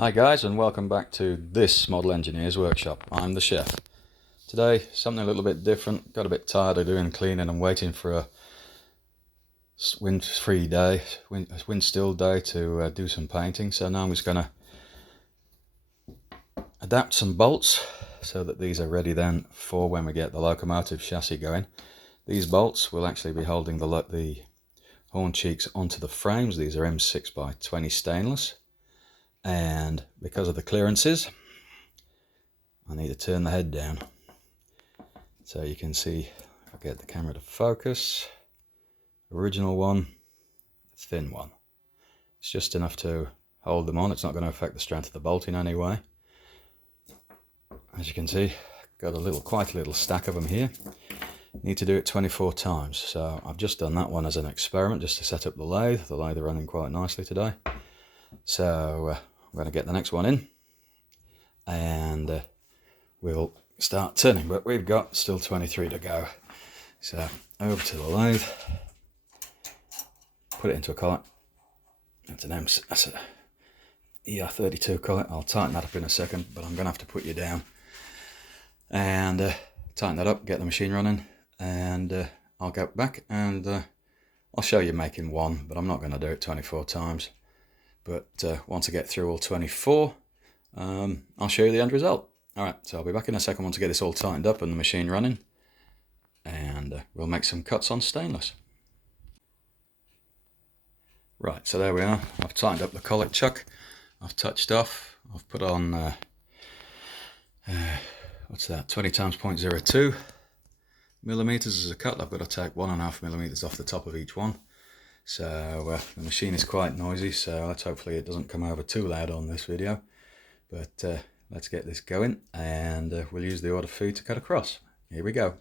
Hi guys, and welcome back to this Model Engineer's Workshop. I'm the chef. Today, something a little bit different. Got a bit tired of doing cleaning and waiting for a wind-free day, wind-still day to do some painting. So now I'm just going to adapt some bolts so that these are ready then for when we get the locomotive chassis going. These bolts will actually be holding the horn cheeks onto the frames. These are M6 by 20 stainless. And because of the clearances, I need to turn the head down so you can see. If I get the camera to focus, original one, thin one. It's just enough to hold them on. It's not going to affect the strength of the bolt in any way. As you can see, got quite a little stack of them here. Need to do it 24 times. So I've just done that one as an experiment just to set up the lathe. The lathe are running quite nicely today. So I'm going to get the next one in and we'll start turning, but we've got still 23 to go. So over to the lathe, put it into a collet. That's a ER32 collet. I'll tighten that up in a second, but I'm going to have to put you down and tighten that up, get the machine running, and I'll go back and I'll show you making one, but I'm not going to do it 24 times. But once I get through all 24, I'll show you the end result. Alright, so I'll be back in a second once I get this all tightened up and the machine running, and we'll make some cuts on stainless. Right, so there we are. I've tightened up the collet chuck. I've touched off. I've put on, what's that, 20 times 0.02 millimeters as a cut. I've got to take 1.5 millimeters off the top of each one. So the machine is quite noisy, so let's hopefully it doesn't come over too loud on this video. But let's get this going, and we'll use the order feed to cut across. Here we go.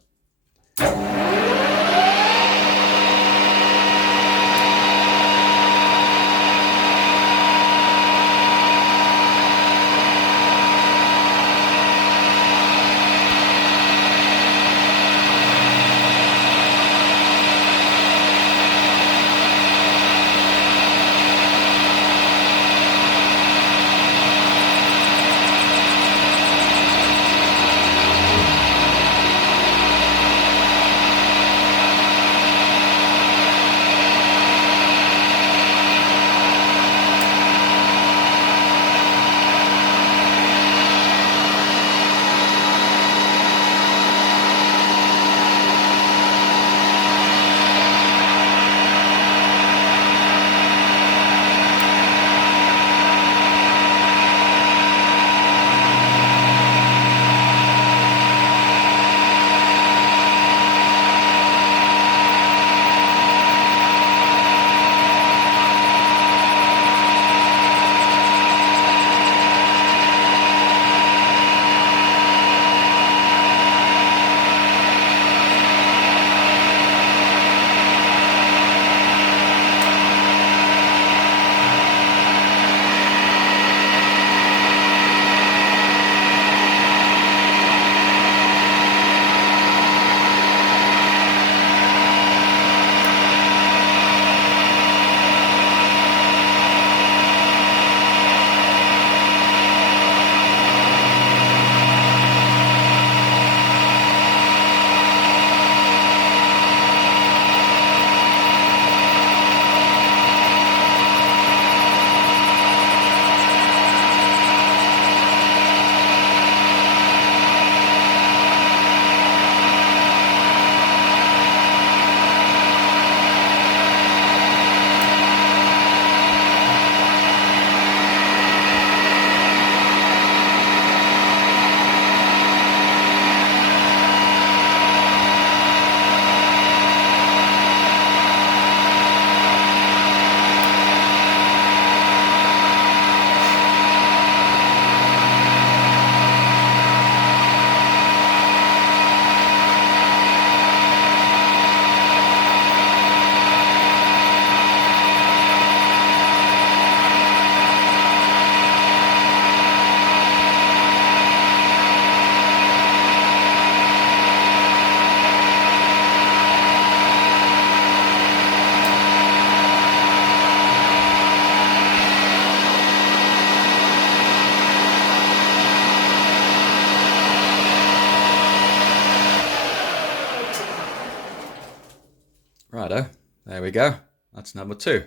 Righto, there we go. That's number 2.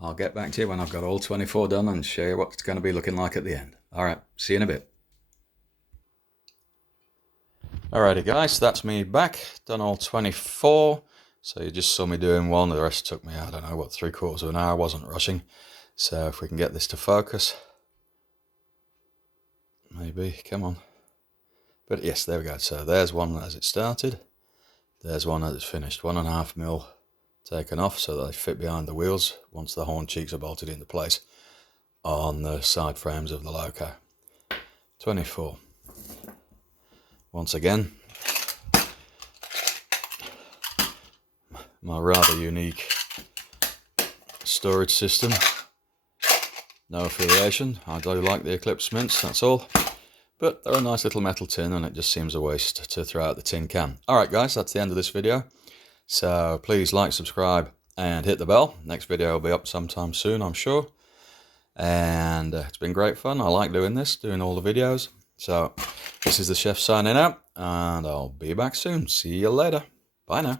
I'll get back to you when I've got all 24 done and show you what it's going to be looking like at the end. Alright, see you in a bit. Alrighty guys, that's me back. Done all 24. So you just saw me doing one. The rest took me, I don't know, what, 3/4 of an hour. I wasn't rushing. So if we can get this to focus. Maybe, come on. But yes, there we go. So there's one as it started. There's one as it's finished. 1.5 mil taken off so that they fit behind the wheels once the horn cheeks are bolted into place on the side frames of the Loco. 24. Once again, my rather unique storage system. No affiliation. I do like the Eclipse mints, that's all. But they're a nice little metal tin and it just seems a waste to throw out the tin can. Alright guys, that's the end of this video. So please like, subscribe and hit the bell. Next video will be up sometime soon, I'm sure. And it's been great fun. I like doing this, doing all the videos. So this is the chef signing out and I'll be back soon. See you later. Bye now.